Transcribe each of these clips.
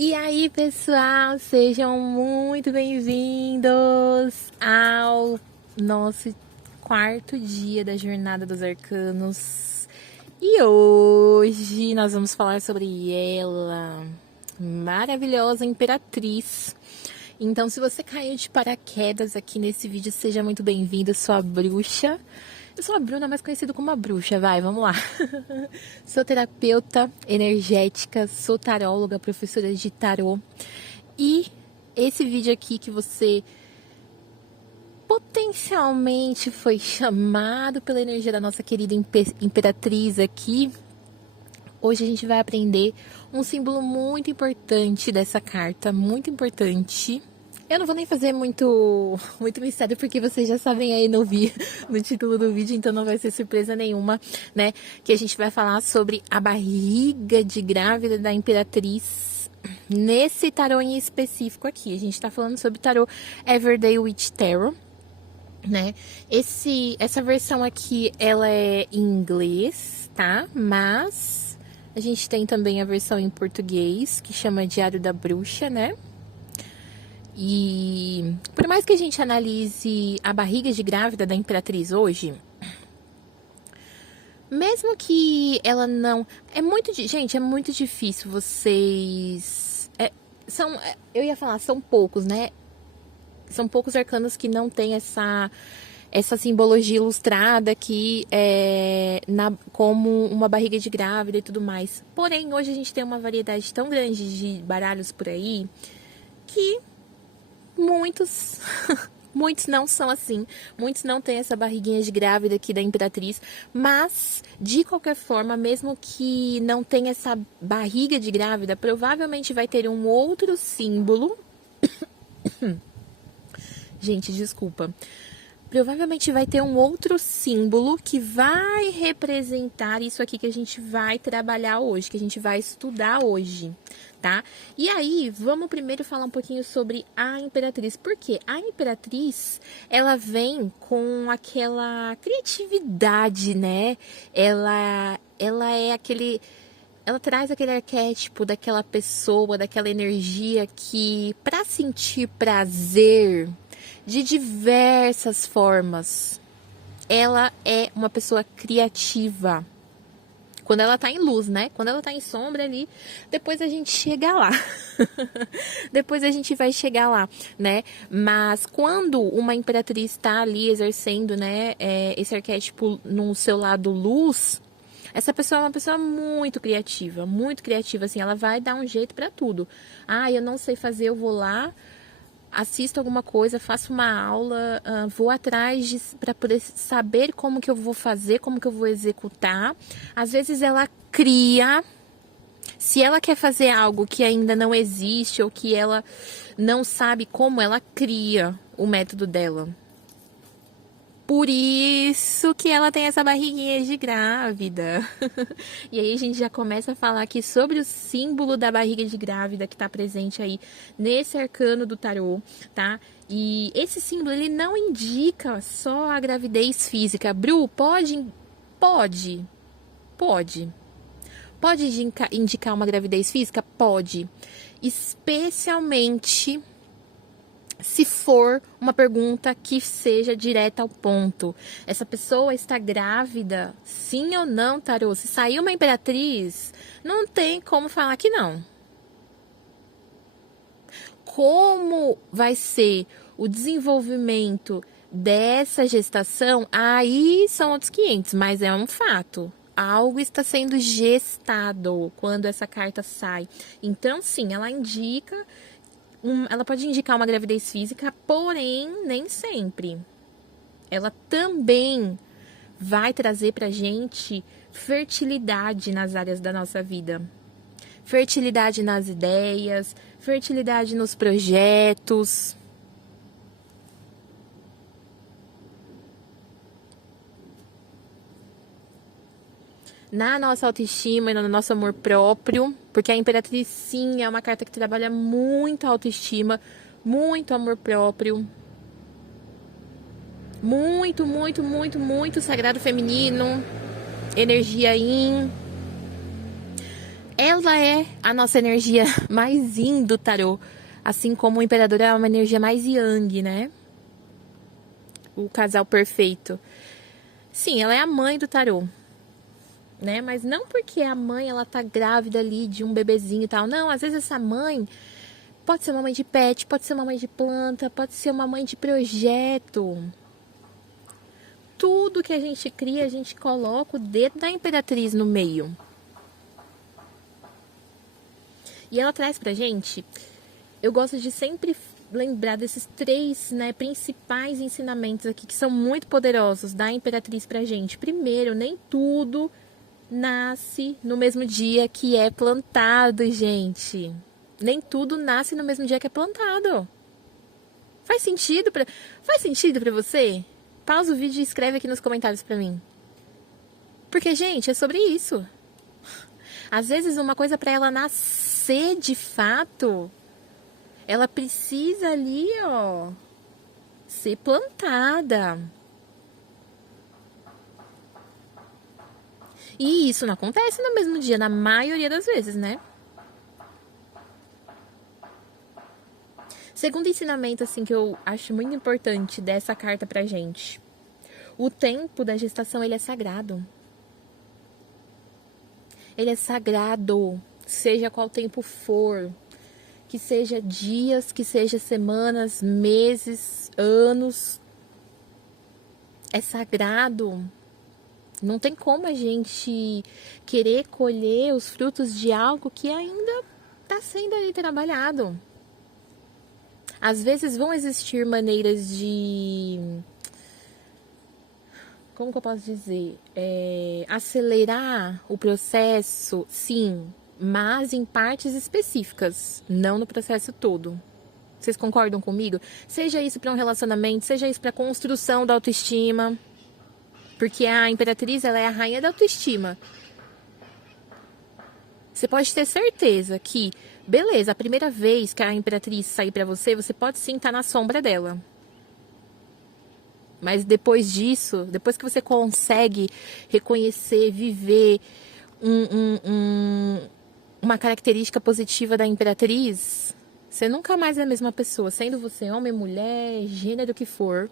E aí, pessoal, sejam muito bem-vindos ao nosso quarto dia da Jornada dos Arcanos. E hoje nós vamos falar sobre ela, maravilhosa Imperatriz. Então, se você caiu de paraquedas aqui nesse vídeo, seja muito bem-vindo, sou a bruxa. Eu sou a Bruna, mais conhecida como a bruxa, vamos lá. Sou terapeuta energética, sou taróloga, professora de tarô. E esse vídeo aqui que você potencialmente foi chamado pela energia da nossa querida Imperatriz aqui. Hoje a gente vai aprender um símbolo muito importante dessa carta, muito importante. Eu não vou nem fazer muito mistério, porque vocês já sabem aí no título do vídeo, então não vai ser surpresa nenhuma, né? Que a gente vai falar sobre a barriga de grávida da Imperatriz, nesse tarô em específico aqui. A gente tá falando sobre tarô Everyday Witch Tarot, né? Essa versão aqui, ela é em inglês, tá? Mas a gente tem também a versão em português, que chama Diário da Bruxa, né? E por mais que a gente analise a barriga de grávida da Imperatriz hoje, mesmo que ela não... Gente, é muito difícil vocês... eu ia falar, são poucos, né? São poucos arcanos que não tem essa simbologia ilustrada aqui, como uma barriga de grávida e tudo mais. Porém, hoje a gente tem uma variedade tão grande de baralhos por aí que muitos não são assim, muitos não têm essa barriguinha de grávida aqui da Imperatriz, mas de qualquer forma, mesmo que não tenha essa barriga de grávida, provavelmente vai ter um outro símbolo. Gente, desculpa. Provavelmente vai ter um outro símbolo que vai representar isso aqui que a gente vai trabalhar hoje, que a gente vai estudar hoje, tá? E aí, vamos primeiro falar um pouquinho sobre a Imperatriz. Porque a Imperatriz, ela vem com aquela criatividade, né? Ela é aquele... Ela traz aquele arquétipo daquela pessoa, daquela energia que, para sentir prazer de diversas formas, ela é uma pessoa criativa. Quando ela tá em luz, né? Quando ela tá em sombra ali, depois a gente chega lá. Depois a gente vai chegar lá, né? Mas quando uma imperatriz tá ali exercendo, né, esse arquétipo no seu lado luz, essa pessoa é uma pessoa muito criativa, assim, ela vai dar um jeito pra tudo. Ah, eu não sei fazer, eu vou lá, assisto alguma coisa, faço uma aula, vou atrás para poder saber como que eu vou fazer, como que eu vou executar. Às vezes ela cria, se ela quer fazer algo que ainda não existe ou que ela não sabe como, ela cria o método dela. Por isso que ela tem essa barriguinha de grávida. E aí a gente já começa a falar aqui sobre o símbolo da barriga de grávida que está presente aí nesse arcano do tarô, tá? E esse símbolo, ele não indica só a gravidez física. Bru, pode indicar uma gravidez física? Pode. Especialmente se for uma pergunta que seja direta ao ponto. Essa pessoa está grávida? Sim ou não, tarô? Se sair uma imperatriz, não tem como falar que não. Como vai ser o desenvolvimento dessa gestação? Aí são outros 500, mas é um fato. Algo está sendo gestado quando essa carta sai. Então, sim, ela indica... ela pode indicar uma gravidez física, porém, nem sempre. Ela também vai trazer pra gente fertilidade nas áreas da nossa vida. Fertilidade nas ideias, fertilidade nos projetos. Na nossa autoestima e no nosso amor próprio, porque a Imperatriz, sim, é uma carta que trabalha muito a autoestima, muito amor próprio, muito sagrado feminino, energia yin. Ela é a nossa energia mais yin do tarô. Assim como o imperador é uma energia mais yang, né? O casal perfeito. Sim, ela é a mãe do tarô, né? Mas não porque a mãe ela tá grávida ali de um bebezinho e tal. Não, às vezes essa mãe pode ser uma mãe de pet, pode ser uma mãe de planta, pode ser uma mãe de projeto. Tudo que a gente cria, a gente coloca o dedo da imperatriz no meio. E ela traz pra gente, eu gosto de sempre lembrar desses 3, né, principais ensinamentos aqui, que são muito poderosos da imperatriz pra gente. Primeiro, nem tudo nasce no mesmo dia que é plantado, gente. Nem tudo nasce no mesmo dia que é plantado. Faz sentido pra você? Pausa o vídeo e escreve aqui nos comentários pra mim. Porque, gente, é sobre isso. Às vezes, uma coisa pra ela nascer de fato, ela precisa ali, ó, ser plantada. E isso não acontece no mesmo dia, na maioria das vezes, né? Segundo ensinamento, assim, que eu acho muito importante dessa carta pra gente. O tempo da gestação, ele é sagrado. Ele é sagrado, seja qual tempo for. Que seja dias, que seja semanas, meses, anos. É sagrado. Não tem como a gente querer colher os frutos de algo que ainda está sendo ali trabalhado. Às vezes vão existir maneiras de... Como que eu posso dizer? Acelerar o processo, sim, mas em partes específicas, não no processo todo. Vocês concordam comigo? Seja isso para um relacionamento, seja isso para a construção da autoestima. Porque a imperatriz, ela é a rainha da autoestima. Você pode ter certeza que, beleza, a primeira vez que a imperatriz sair para você, você pode sim estar na sombra dela. Mas depois disso, depois que você consegue reconhecer, viver uma característica positiva da imperatriz, você nunca mais é a mesma pessoa. Sendo você homem, mulher, gênero que for,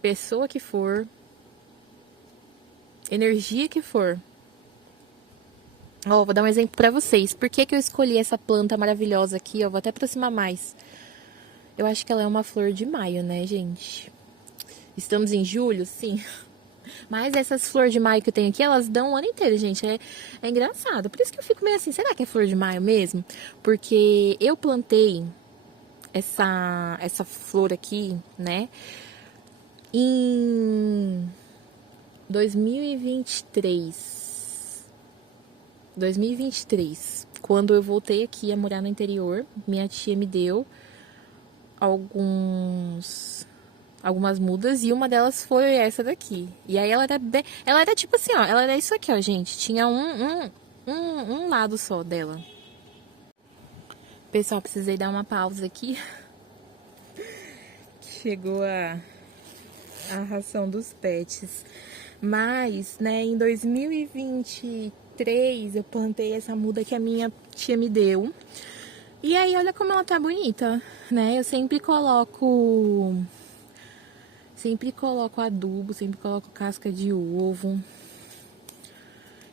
pessoa que for, energia que for. Ó, vou dar um exemplo pra vocês. Por que que eu escolhi essa planta maravilhosa aqui? Ó, vou até aproximar mais. Eu acho que ela é uma flor de maio, né, gente? Estamos em julho, sim. Mas essas flores de maio que eu tenho aqui, elas dão o ano inteiro, gente. É engraçado. Por isso que eu fico meio assim, será que é flor de maio mesmo? Porque eu plantei essa flor aqui, né? Em 2023, quando eu voltei aqui a morar no interior, minha tia me deu algumas mudas e uma delas foi essa daqui. E aí ela era tipo assim, ó, ela era isso aqui, ó, gente. Tinha um lado só dela. Pessoal, precisei dar uma pausa aqui. Chegou a ração dos pets. Mas, né, em 2023 eu plantei essa muda que a minha tia me deu. E aí, olha como ela tá bonita, né? Eu sempre coloco adubo, sempre coloco casca de ovo.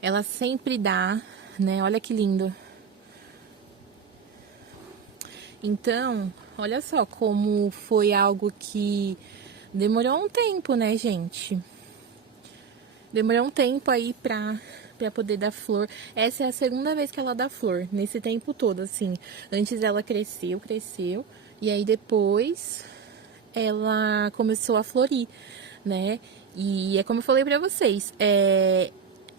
Ela sempre dá, né? Olha que lindo. Então, olha só como foi algo que demorou um tempo, né, gente? Demorou um tempo aí pra poder dar flor. Essa é a segunda vez que ela dá flor, nesse tempo todo, assim. Antes ela cresceu, e aí depois ela começou a florir, né? E é como eu falei pra vocês,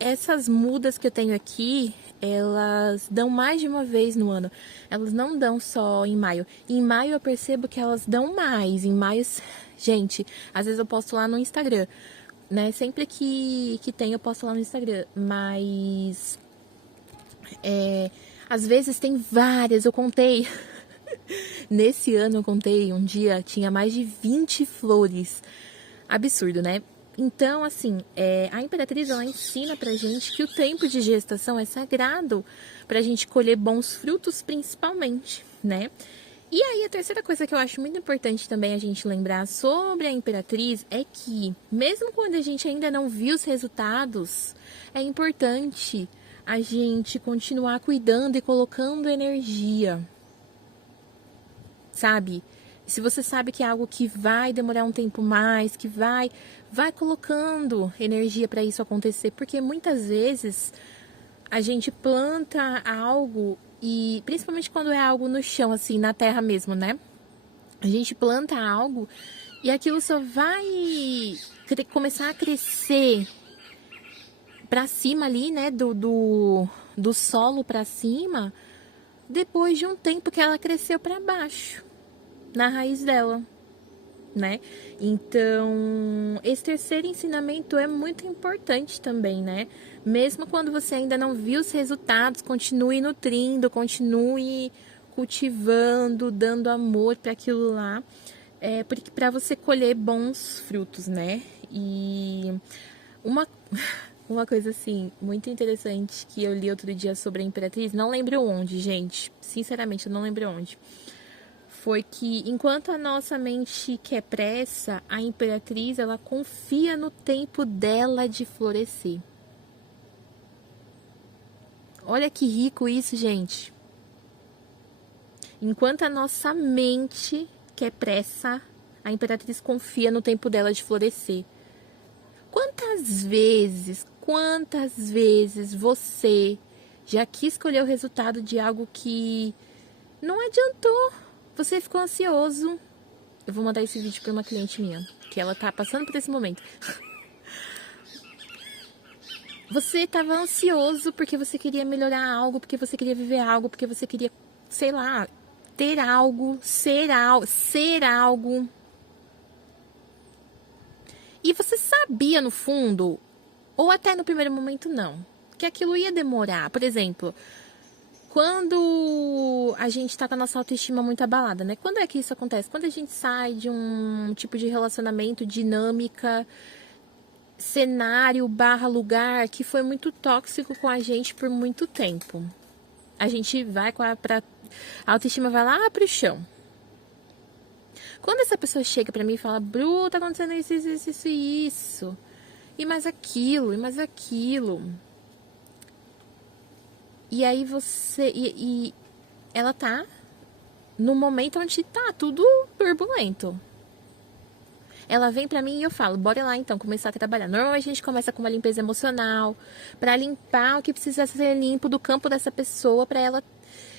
essas mudas que eu tenho aqui, elas dão mais de uma vez no ano. Elas não dão só em maio. Em maio eu percebo que elas dão mais. Em maio, gente, às vezes eu posto lá no Instagram, né? Sempre que tem eu posto lá no Instagram. Mas às vezes tem várias, eu contei. Nesse ano eu contei, um dia tinha mais de 20 flores. Absurdo, né? Então, assim, a Imperatriz, ela ensina pra gente que o tempo de gestação é sagrado pra gente colher bons frutos, principalmente, né? E aí, a terceira coisa que eu acho muito importante também a gente lembrar sobre a Imperatriz é que, mesmo quando a gente ainda não viu os resultados, é importante a gente continuar cuidando e colocando energia, sabe? Se você sabe que é algo que vai demorar um tempo mais, que vai colocando energia para isso acontecer, porque muitas vezes a gente planta algo e principalmente quando é algo no chão, assim, na terra mesmo, né? A gente planta algo e aquilo só vai começar a crescer para cima ali, né, do solo para cima, depois de um tempo que ela cresceu para baixo, na raiz dela, né? Então, esse terceiro ensinamento é muito importante também, né? Mesmo quando você ainda não viu os resultados, continue nutrindo, continue cultivando, dando amor para aquilo lá, porque para você colher bons frutos, né? E uma uma coisa assim muito interessante que eu li outro dia sobre a Imperatriz, não lembro onde, gente, sinceramente eu não lembro onde. Foi que enquanto a nossa mente quer pressa, a Imperatriz ela confia no tempo dela de florescer. Olha que rico isso, gente. Enquanto a nossa mente quer pressa, a Imperatriz confia no tempo dela de florescer. Quantas vezes você já quis escolher o resultado de algo que não adiantou? Você ficou ansioso. Eu vou mandar esse vídeo para uma cliente minha, que ela tá passando por esse momento. Você estava ansioso porque você queria melhorar algo, porque você queria viver algo, porque você queria, sei lá, ter algo, ser algo. E você sabia no fundo, ou até no primeiro momento não, que aquilo ia demorar. Por exemplo, quando a gente tá com a nossa autoestima muito abalada, né? Quando é que isso acontece? Quando a gente sai de um tipo de relacionamento, dinâmica, cenário barra lugar que foi muito tóxico com a gente por muito tempo. A gente vai a autoestima vai lá pro chão. Quando essa pessoa chega pra mim e fala, Bru, tá acontecendo isso. E mais aquilo, e mais aquilo. E aí você... E ela tá no momento onde tá tudo turbulento. Ela vem pra mim e eu falo, bora lá então, começar a trabalhar. Normalmente a gente começa com uma limpeza emocional, pra limpar o que precisa ser limpo do campo dessa pessoa, pra ela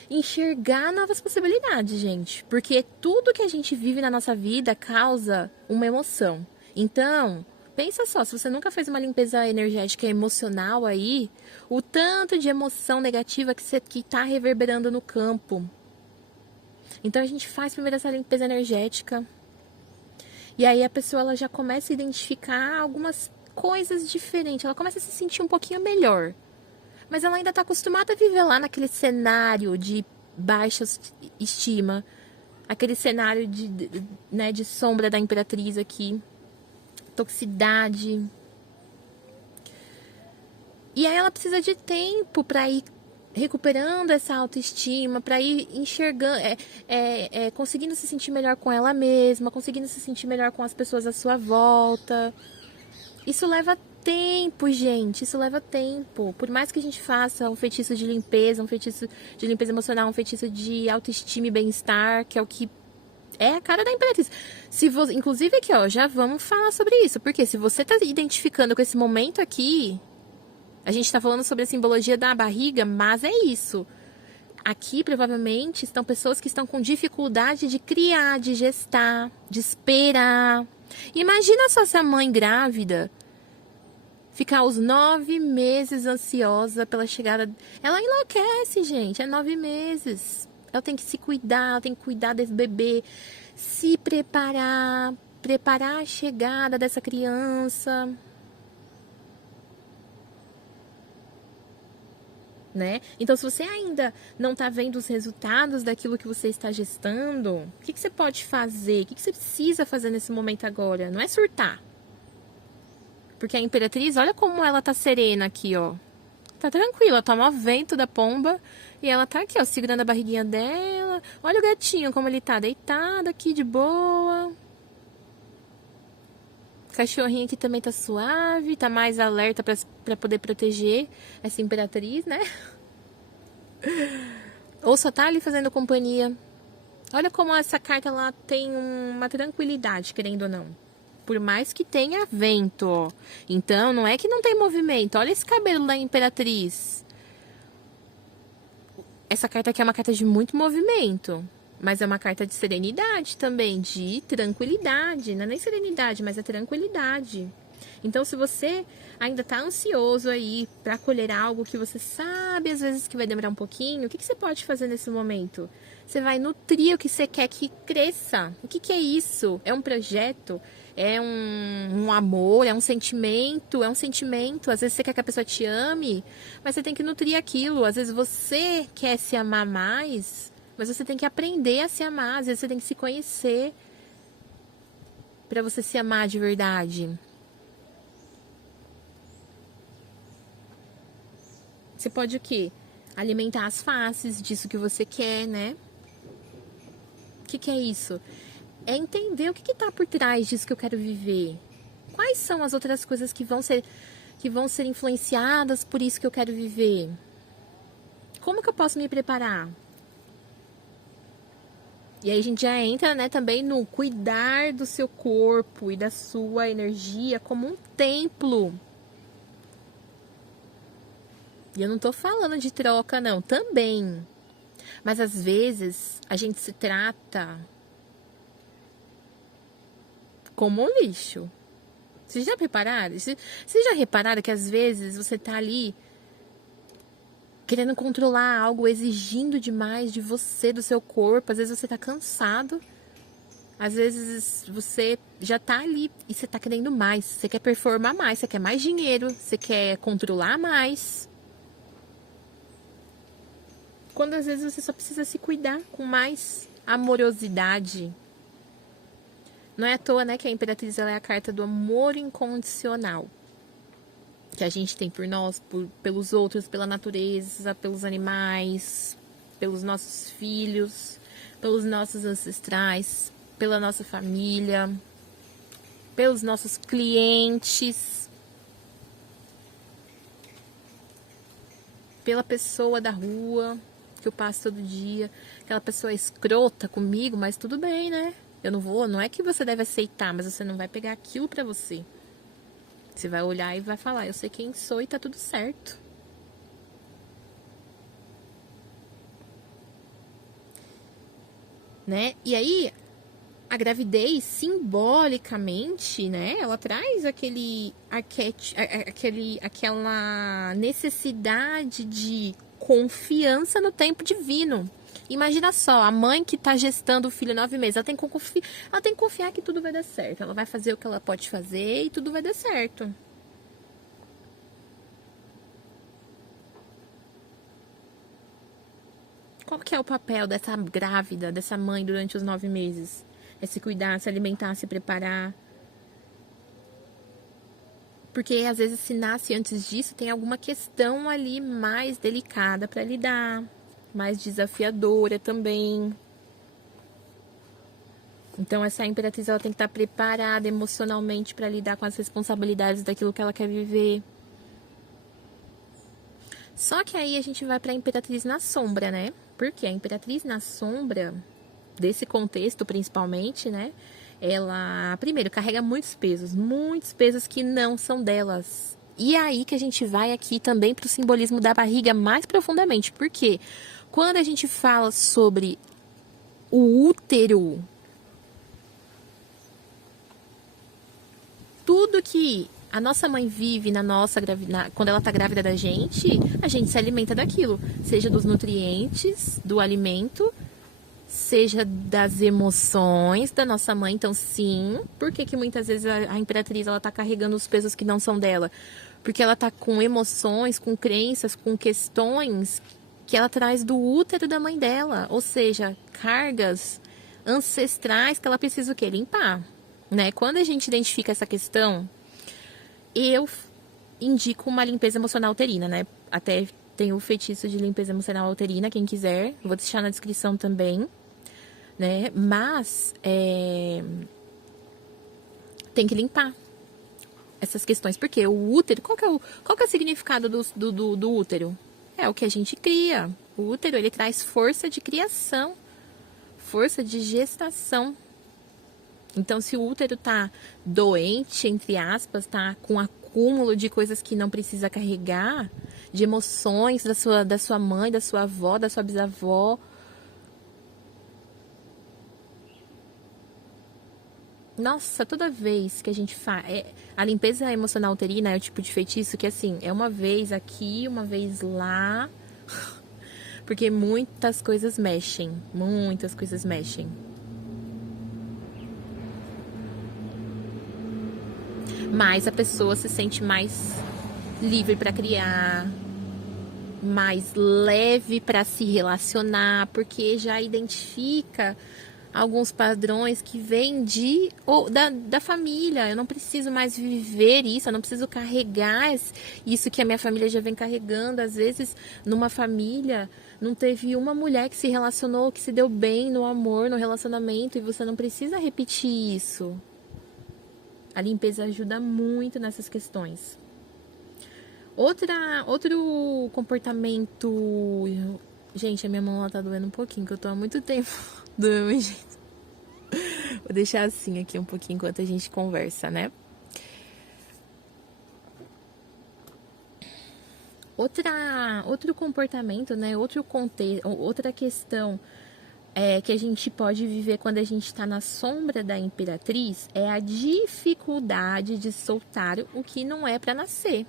enxergar novas possibilidades, gente. Porque tudo que a gente vive na nossa vida causa uma emoção. Então, pensa só, se você nunca fez uma limpeza energética e emocional aí, o tanto de emoção negativa que tá reverberando no campo. Então a gente faz primeiro essa limpeza energética. E aí a pessoa ela já começa a identificar algumas coisas diferentes. Ela começa a se sentir um pouquinho melhor. Mas ela ainda está acostumada a viver lá naquele cenário de baixa estima. Aquele cenário de sombra da Imperatriz aqui. Toxicidade. E aí ela precisa de tempo para ir recuperando essa autoestima, para ir enxergando, conseguindo se sentir melhor com ela mesma, conseguindo se sentir melhor com as pessoas à sua volta. Isso leva tempo, gente, isso leva tempo. Por mais que a gente faça um feitiço de limpeza, um feitiço de limpeza emocional, um feitiço de autoestima e bem-estar, que é o que é a cara da Imperatriz. Inclusive aqui, ó, já vamos falar sobre isso, porque se você tá identificando com esse momento aqui, a gente tá falando sobre a simbologia da barriga, mas é isso. Aqui, provavelmente, estão pessoas que estão com dificuldade de criar, de gestar, de esperar. Imagina só se a mãe grávida ficar os 9 meses ansiosa pela chegada. Ela enlouquece, gente. É 9 meses. Ela tem que se cuidar, ela tem que cuidar desse bebê, se preparar a chegada dessa criança. Né? Então, se você ainda não está vendo os resultados daquilo que você está gestando, o que você pode fazer? O que você precisa fazer nesse momento agora? Não é surtar. Porque a Imperatriz, olha como ela tá serena aqui, ó. Tá tranquila, toma o vento da pomba e ela tá aqui, ó, segurando a barriguinha dela. Olha o gatinho como ele tá deitado aqui de boa. Cachorrinho aqui também tá suave, tá mais alerta pra poder proteger essa Imperatriz, né? Ou só tá ali fazendo companhia. Olha como essa carta ela tem uma tranquilidade, querendo ou não. Por mais que tenha vento, ó. Então, não é que não tem movimento. Olha esse cabelo da Imperatriz. Essa carta aqui é uma carta de muito movimento. Mas é uma carta de serenidade também, de tranquilidade. Não é nem serenidade, mas é tranquilidade. Então, se você ainda tá ansioso aí para colher algo que você sabe, às vezes que vai demorar um pouquinho, o que você pode fazer nesse momento? Você vai nutrir o que você quer que cresça. O que é isso? É um projeto? É um amor? É um sentimento? É um sentimento. Às vezes você quer que a pessoa te ame, mas você tem que nutrir aquilo. Às vezes você quer se amar mais, mas você tem que aprender a se amar. Às vezes você tem que se conhecer para você se amar de verdade. Você pode o quê? Alimentar as faces disso que você quer, né? O que é isso? É entender o que está por trás disso que eu quero viver. Quais são as outras coisas que vão ser influenciadas por isso que eu quero viver? Como que eu posso me preparar? E aí a gente já entra, né, também no cuidar do seu corpo e da sua energia como um templo. E eu não tô falando de troca, não. Também. Mas às vezes a gente se trata como um lixo. Vocês já repararam? Vocês já repararam que às vezes você tá ali querendo controlar algo, exigindo demais de você, do seu corpo. Às vezes você tá cansado. Às vezes você já tá ali e você tá querendo mais. Você quer performar mais, você quer mais dinheiro, você quer controlar mais. Quando às vezes você só precisa se cuidar com mais amorosidade. Não é à toa, né, que a Imperatriz ela é a carta do amor incondicional. Que a gente tem por nós, pelos outros, pela natureza, pelos animais, pelos nossos filhos, pelos nossos ancestrais, pela nossa família, pelos nossos clientes, pela pessoa da rua que eu passo todo dia, aquela pessoa escrota comigo, mas tudo bem, né? Eu não é que você deve aceitar, mas você não vai pegar aquilo pra você. Você vai olhar e vai falar, eu sei quem sou e tá tudo certo. Né? E aí, a gravidez, simbolicamente, né? Ela traz aquela necessidade de confiança no tempo divino. Imagina só, a mãe que tá gestando o filho 9 meses, ela tem que confiar que tudo vai dar certo. Ela vai fazer o que ela pode fazer e tudo vai dar certo. Qual que é o papel dessa grávida, dessa mãe durante os 9 meses? É se cuidar, se alimentar, se preparar. Porque às vezes se nasce antes disso, tem alguma questão ali mais delicada para lidar, mais desafiadora também. Então essa Imperatriz ela tem que estar preparada emocionalmente para lidar com as responsabilidades daquilo que ela quer viver. Só que aí a gente vai para a Imperatriz na sombra, né? Porque a Imperatriz na sombra, desse contexto principalmente, né? Ela, primeiro, carrega muitos pesos que não são delas. E é aí que a gente vai aqui também para o simbolismo da barriga mais profundamente. Porque quando a gente fala sobre o útero, tudo que a nossa mãe vive quando ela está grávida da gente, a gente se alimenta daquilo. Seja dos nutrientes, do alimento, seja das emoções da nossa mãe. Então, sim, por que muitas vezes a Imperatriz ela tá carregando os pesos que não são dela? Porque ela tá com emoções, com crenças, com questões que ela traz do útero da mãe dela. Ou seja, cargas ancestrais que ela precisa o quê? Limpar, né? Quando a gente identifica essa questão eu indico uma limpeza emocional uterina, né? Até tem o feitiço de limpeza emocional uterina, quem quiser. Vou deixar na descrição também, né? Mas tem que limpar essas questões. Porque o útero, qual que é o significado do útero? É o que a gente cria. O útero, ele traz força de criação, força de gestação. Então, se o útero tá doente, entre aspas, tá com acúmulo de coisas que não precisa carregar, de emoções da sua mãe, da sua avó, da sua bisavó. Nossa, toda vez que a gente faz. A limpeza emocional uterina é o tipo de feitiço que, assim, é uma vez aqui, uma vez lá. Porque muitas coisas mexem. Muitas coisas mexem. Mas a pessoa se sente mais livre para criar, mais leve para se relacionar, porque já identifica alguns padrões que vêm da família. Eu não preciso mais viver isso, eu não preciso carregar isso que a minha família já vem carregando. Às vezes, numa família, não teve uma mulher que se relacionou, que se deu bem no amor, no relacionamento, e você não precisa repetir isso. A limpeza ajuda muito nessas questões. Outro comportamento... Gente, a minha mão ela tá doendo um pouquinho, que eu tô há muito tempo do mesmo jeito. Vou deixar assim aqui um pouquinho enquanto a gente conversa, né? Outro comportamento, né? Outro contexto, outra questão que a gente pode viver quando a gente está na sombra da imperatriz é a dificuldade de soltar o que não é para nascer.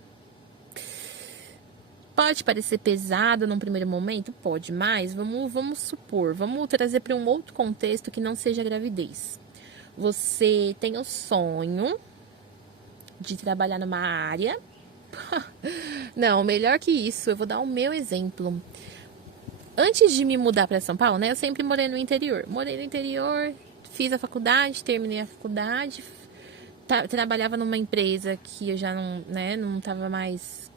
Pode parecer pesado num primeiro momento? Pode, mas vamos supor, vamos trazer para um outro contexto que não seja gravidez. Você tem o sonho de trabalhar numa área. Não, melhor que isso, eu vou dar o meu exemplo. Antes de me mudar para São Paulo, né, eu sempre morei no interior. Morei no interior, fiz a faculdade, terminei a faculdade, trabalhava numa empresa que eu já não tava mais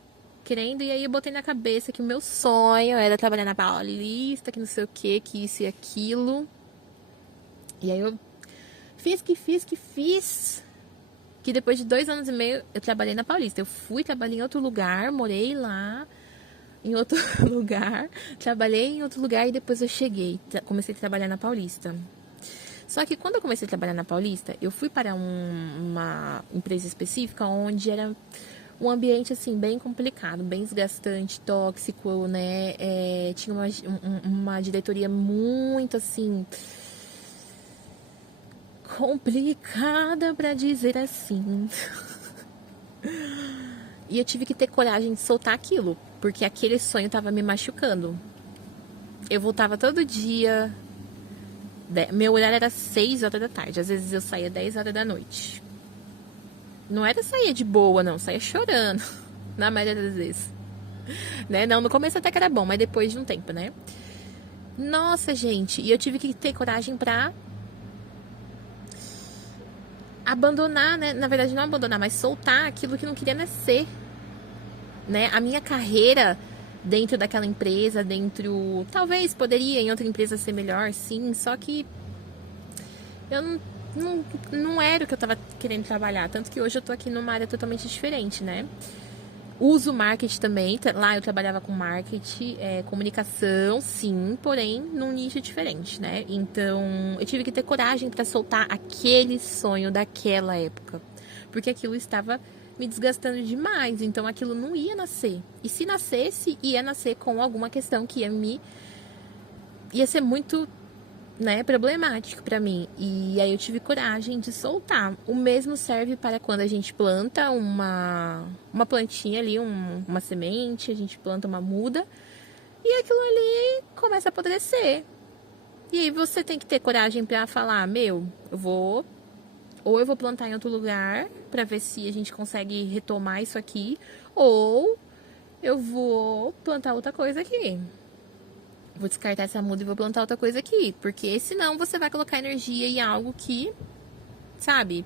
querendo, e aí eu botei na cabeça que o meu sonho era trabalhar na Paulista, que não sei o que isso e aquilo. E aí eu fiz, que depois de 2 anos e meio eu trabalhei na Paulista. Trabalhei em outro lugar, morei lá em outro lugar, trabalhei em outro lugar e depois eu comecei a trabalhar na Paulista. Só que quando eu comecei a trabalhar na Paulista, eu fui para uma empresa específica onde era um ambiente, assim, bem complicado, bem desgastante, tóxico, né? Tinha uma diretoria muito, assim, complicada, para dizer assim. E eu tive que ter coragem de soltar aquilo, porque aquele sonho tava me machucando. Eu voltava todo dia. Meu horário era 6 horas da tarde. Às vezes eu saía 10 horas da noite. Não era sair de boa, não. Saía chorando. Na maioria das vezes. Né? Não, no começo até que era bom, mas depois de um tempo, né? Nossa, gente. E eu tive que ter coragem pra abandonar, né? Na verdade, não abandonar, mas soltar aquilo que não queria nascer. Né? A minha carreira dentro daquela empresa, talvez poderia em outra empresa ser melhor, sim, só que eu não era o que eu tava querendo trabalhar, tanto que hoje eu tô aqui numa área totalmente diferente, né? Uso marketing também, lá eu trabalhava com marketing, comunicação, sim, porém num nicho diferente, né? Então eu tive que ter coragem para soltar aquele sonho daquela época, porque aquilo estava me desgastando demais, então aquilo não ia nascer. E se nascesse, ia nascer com alguma questão que ia ser muito, né, problemático para mim. E aí eu tive coragem de soltar. O mesmo serve para quando a gente planta uma plantinha ali, uma semente, a gente planta uma muda e aquilo ali começa a apodrecer. E aí você tem que ter coragem para falar, eu vou plantar em outro lugar para ver se a gente consegue retomar isso aqui, ou eu vou plantar outra coisa aqui. Vou descartar essa muda e vou plantar outra coisa aqui, porque senão você vai colocar energia em algo que, sabe,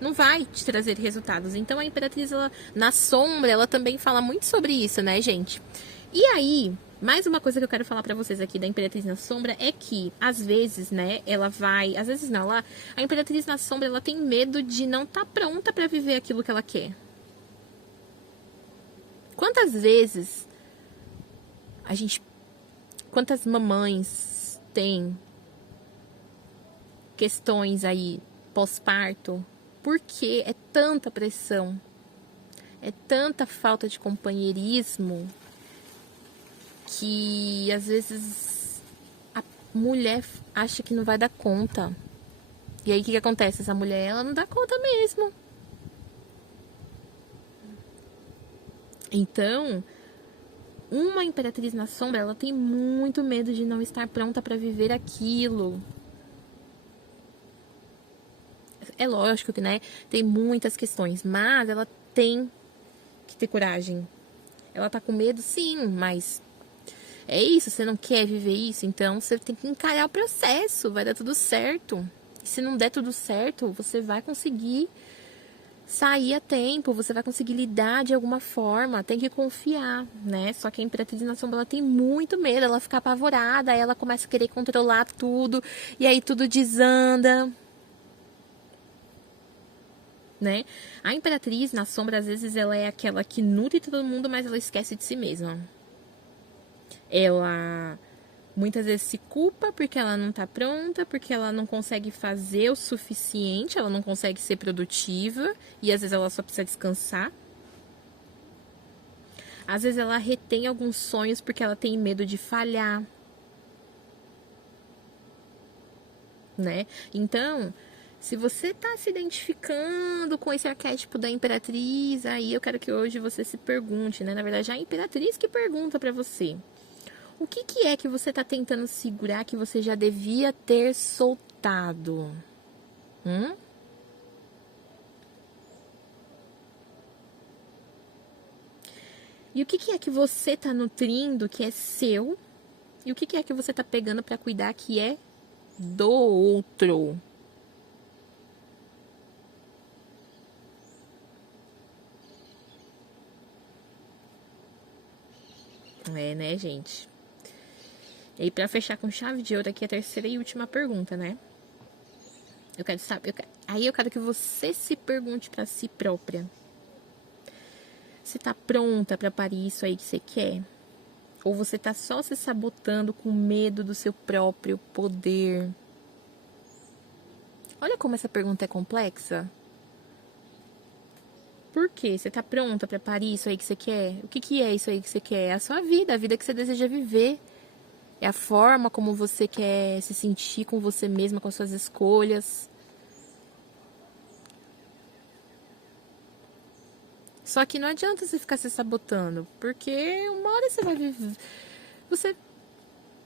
Não vai te trazer resultados. Então a Imperatriz, ela, na sombra, ela também fala muito sobre isso, né, gente? E aí, mais uma coisa que eu quero falar pra vocês aqui da Imperatriz na sombra é que, às vezes, né, ela vai... Às vezes não, a Imperatriz na sombra, ela tem medo de não estar pronta pra viver aquilo que ela quer. Quantas vezes quantas mamães têm questões aí pós-parto, porque é tanta pressão, é tanta falta de companheirismo, que às vezes a mulher acha que não vai dar conta. E aí o que acontece? Essa mulher, ela não dá conta mesmo. Então, uma Imperatriz na sombra, ela tem muito medo de não estar pronta para viver aquilo. É lógico que, né, tem muitas questões, mas ela tem que ter coragem. Ela tá com medo, sim, mas é isso, você não quer viver isso, então você tem que encarar o processo, vai dar tudo certo. E se não der tudo certo, você vai conseguir sair a tempo, você vai conseguir lidar de alguma forma, tem que confiar, né? Só que a Imperatriz na sombra, ela tem muito medo, ela fica apavorada, aí ela começa a querer controlar tudo, e aí tudo desanda, né? A Imperatriz na sombra, às vezes, ela é aquela que nutre todo mundo, mas ela esquece de si mesma. Ela muitas vezes se culpa porque ela não tá pronta, porque ela não consegue fazer o suficiente, ela não consegue ser produtiva, e às vezes ela só precisa descansar. Às vezes ela retém alguns sonhos porque ela tem medo de falhar, né? Então, se você tá se identificando com esse arquétipo da Imperatriz, aí eu quero que hoje você se pergunte, né? Na verdade, é a Imperatriz que pergunta pra você. O que é que você está tentando segurar que você já devia ter soltado? E o que é que você está nutrindo que é seu? E o que é que você está pegando para cuidar que é do outro? É, né, gente? E para fechar com chave de ouro aqui, a terceira e última pergunta, né? Eu quero saber. Aí eu quero que você se pergunte para si própria. Você tá pronta para parir isso aí que você quer? Ou você tá só se sabotando com medo do seu próprio poder? Olha como essa pergunta é complexa. Por quê? Você tá pronta para parir isso aí que você quer? O que é isso aí que você quer? É a sua vida, a vida que você deseja viver. É a forma como você quer se sentir com você mesma, com as suas escolhas. Só que não adianta você ficar se sabotando, porque uma hora você vai viver. Você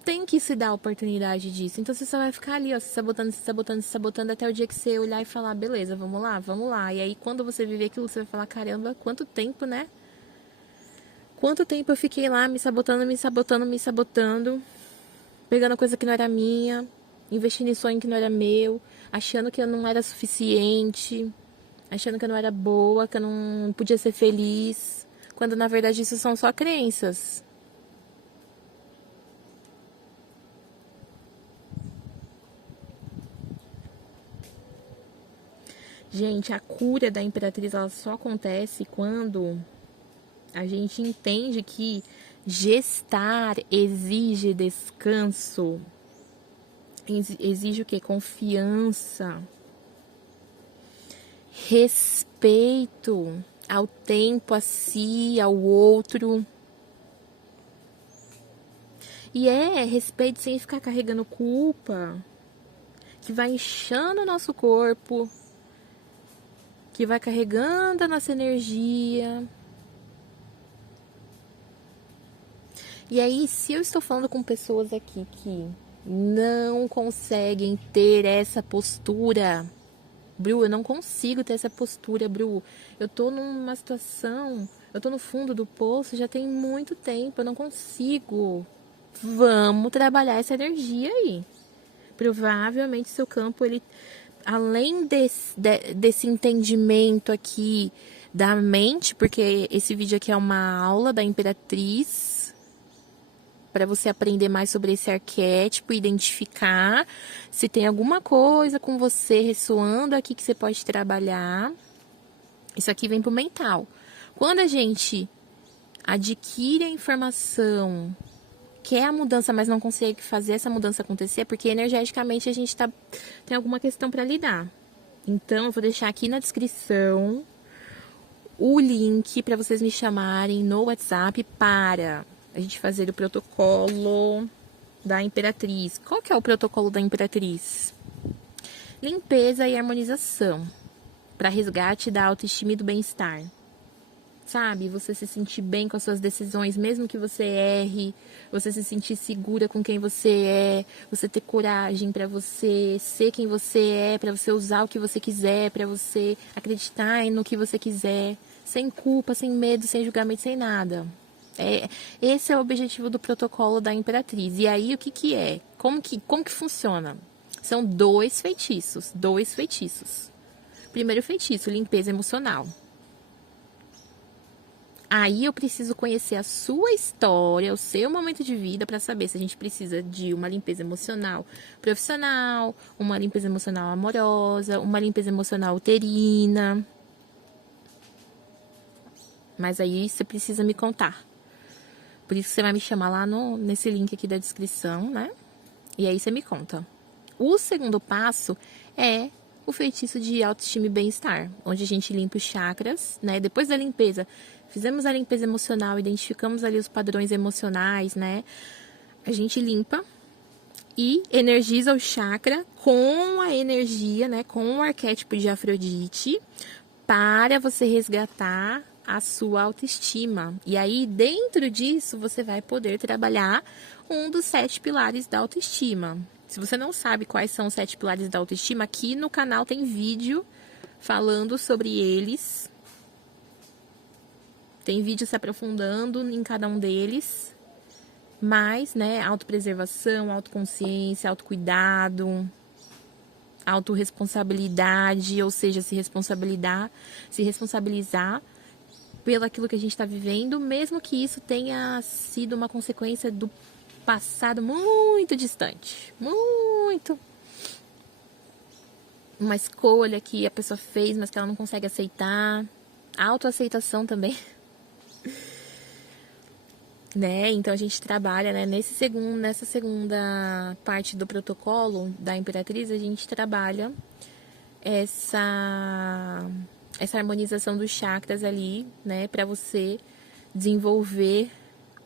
tem que se dar a oportunidade disso. Então você só vai ficar ali, ó, se sabotando, se sabotando, se sabotando, até o dia que você olhar e falar, beleza, vamos lá, vamos lá. E aí quando você viver aquilo, você vai falar, caramba, quanto tempo, né? Quanto tempo eu fiquei lá me sabotando, me sabotando, me sabotando, pegando coisa que não era minha, investindo em sonho que não era meu, achando que eu não era suficiente, achando que eu não era boa, que eu não podia ser feliz, quando na verdade isso são só crenças. Gente, a cura da Imperatriz, ela só acontece quando a gente entende que gestar exige descanso, exige o quê? Confiança, respeito ao tempo, a si, ao outro. E respeito sem ficar carregando culpa, que vai inchando o nosso corpo, que vai carregando a nossa energia. E aí, se eu estou falando com pessoas aqui que não conseguem ter essa postura, Bru, eu não consigo ter essa postura, Bru. Eu tô numa situação, eu tô no fundo do poço já tem muito tempo, eu não consigo. Vamos trabalhar essa energia aí. Provavelmente seu campo, ele além desse entendimento aqui da mente, porque esse vídeo aqui é uma aula da Imperatriz, para você aprender mais sobre esse arquétipo, identificar se tem alguma coisa com você ressoando aqui que você pode trabalhar. Isso aqui vem pro mental. Quando a gente adquire a informação, quer a mudança, mas não consegue fazer essa mudança acontecer, é porque energeticamente a gente tem alguma questão para lidar. Então, eu vou deixar aqui na descrição o link para vocês me chamarem no WhatsApp para a gente fazer o protocolo da Imperatriz. Qual que é o protocolo da Imperatriz? Limpeza e harmonização para resgate da autoestima e do bem-estar. Sabe? Você se sentir bem com as suas decisões, mesmo que você erre, você se sentir segura com quem você é, você ter coragem para você ser quem você é, para você usar o que você quiser, para você acreditar no que você quiser, sem culpa, sem medo, sem julgamento, sem nada. Esse é o objetivo do protocolo da Imperatriz. E aí, o que é? Como que funciona? São dois feitiços. Primeiro feitiço, limpeza emocional. Aí eu preciso conhecer a sua história, o seu momento de vida, para saber se a gente precisa de uma limpeza emocional profissional, uma limpeza emocional amorosa, uma limpeza emocional uterina. Mas aí você precisa me contar. Por isso que você vai me chamar lá nesse link aqui da descrição, né? E aí você me conta. O segundo passo é o feitiço de autoestima e bem-estar, onde a gente limpa os chakras, né? Depois da limpeza, fizemos a limpeza emocional, identificamos ali os padrões emocionais, né? A gente limpa e energiza o chakra com a energia, né? Com o arquétipo de Afrodite, para você resgatar a sua autoestima. E aí, dentro disso, você vai poder trabalhar um dos 7 pilares da autoestima. Se você não sabe quais são os 7 pilares da autoestima, aqui no canal tem vídeo falando sobre eles. Tem vídeo se aprofundando em cada um deles. Mas, né, autopreservação, autoconsciência, autocuidado, autorresponsabilidade, ou seja, se responsabilizar pelo aquilo que a gente está vivendo, mesmo que isso tenha sido uma consequência do passado muito distante, muito. Uma escolha que a pessoa fez, mas que ela não consegue aceitar. A autoaceitação também. Né? Então a gente trabalha, né, nessa segunda parte do protocolo da Imperatriz, a gente trabalha essa harmonização dos chakras ali, né, para você desenvolver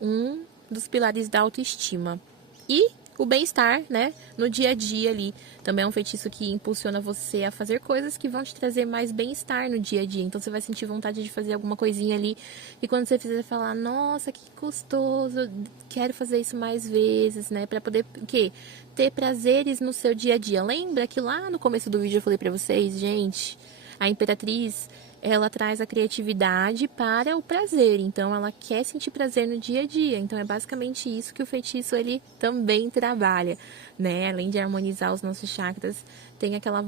um dos pilares da autoestima. E o bem-estar, né, no dia a dia ali. Também é um feitiço que impulsiona você a fazer coisas que vão te trazer mais bem-estar no dia a dia. Então, você vai sentir vontade de fazer alguma coisinha ali. E quando você fizer, falar, nossa, que gostoso, quero fazer isso mais vezes, né? Pra poder, o quê? Ter prazeres no seu dia a dia. Lembra que lá no começo do vídeo eu falei pra vocês, gente, a Imperatriz, ela traz a criatividade para o prazer. Então, ela quer sentir prazer no dia a dia. Então, é basicamente isso que o feitiço, ele também trabalha, né? Além de harmonizar os nossos chakras, tem aquela...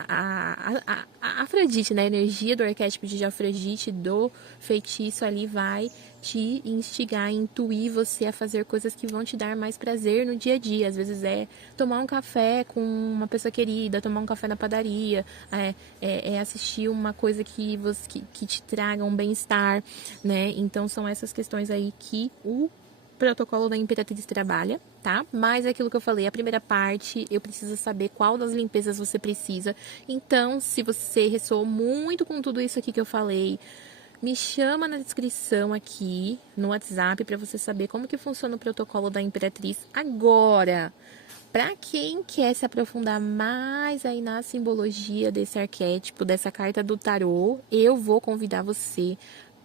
a Afrodite, né? A energia do arquétipo de Afrodite, do feitiço ali, vai te instigar, intuir você a fazer coisas que vão te dar mais prazer no dia a dia. Às vezes é tomar um café com uma pessoa querida, tomar um café na padaria, é assistir uma coisa que te traga um bem-estar, né? Então são essas questões aí que o protocolo da Imperatriz trabalha, tá? Mas é aquilo que eu falei, a primeira parte, eu preciso saber qual das limpezas você precisa. Então, se você ressoou muito com tudo isso aqui que eu falei, me chama na descrição aqui no WhatsApp para você saber como que funciona o protocolo da Imperatriz. Agora, para quem quer se aprofundar mais aí na simbologia desse arquétipo, dessa carta do tarô, eu vou convidar você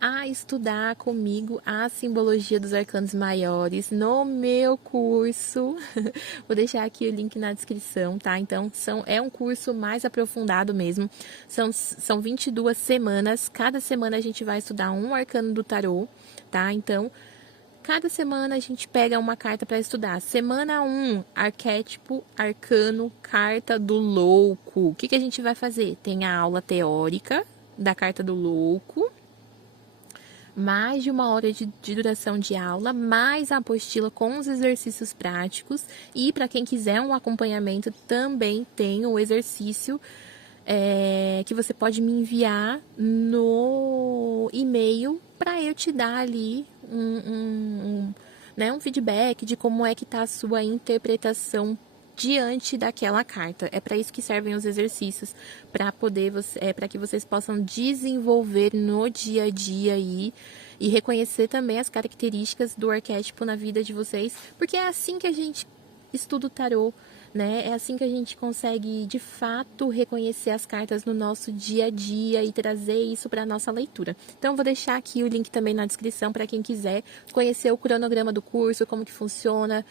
a estudar comigo a simbologia dos arcanos maiores no meu curso. Vou deixar aqui o link na descrição, tá? Então, é um curso mais aprofundado mesmo. São 22 semanas. Cada semana a gente vai estudar um arcano do tarô, tá? Então, Cada semana a gente pega uma carta para estudar. Semana 1, arquétipo, arcano, carta do louco. O que que a gente vai fazer? Tem a aula teórica da carta do louco, mais de 1 hora de duração de aula, mais a apostila com os exercícios práticos. E para quem quiser um acompanhamento, também tem o exercício que você pode me enviar no e-mail para eu te dar ali um feedback de como é que está a sua interpretação diante daquela carta. É para isso que servem os exercícios, para que vocês possam desenvolver no dia a dia aí e reconhecer também as características do arquétipo na vida de vocês, porque é assim que a gente estuda o tarô, né? É assim que a gente consegue, de fato, reconhecer as cartas no nosso dia a dia e trazer isso para a nossa leitura. Então, vou deixar aqui o link também na descrição para quem quiser conhecer o cronograma do curso, como que funciona,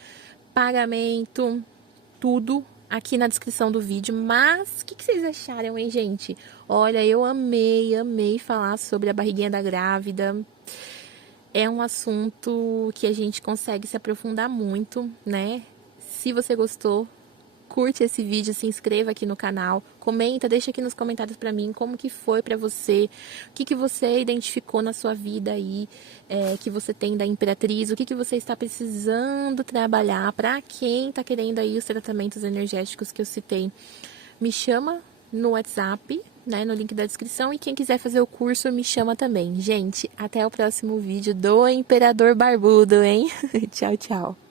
pagamento, tudo aqui na descrição do vídeo. Mas, o que vocês acharam, hein, gente? Olha, eu amei falar sobre a barriguinha da grávida. É um assunto que a gente consegue se aprofundar muito, né? Se você gostou, curte esse vídeo, se inscreva aqui no canal, comenta, deixa aqui nos comentários pra mim como que foi pra você, o que que você identificou na sua vida aí, que você tem da Imperatriz, o que que você está precisando trabalhar, pra quem tá querendo aí os tratamentos energéticos que eu citei. Me chama no WhatsApp, né, no link da descrição, e quem quiser fazer o curso, me chama também. Gente, até o próximo vídeo do Imperador Barbudo, hein? Tchau, tchau.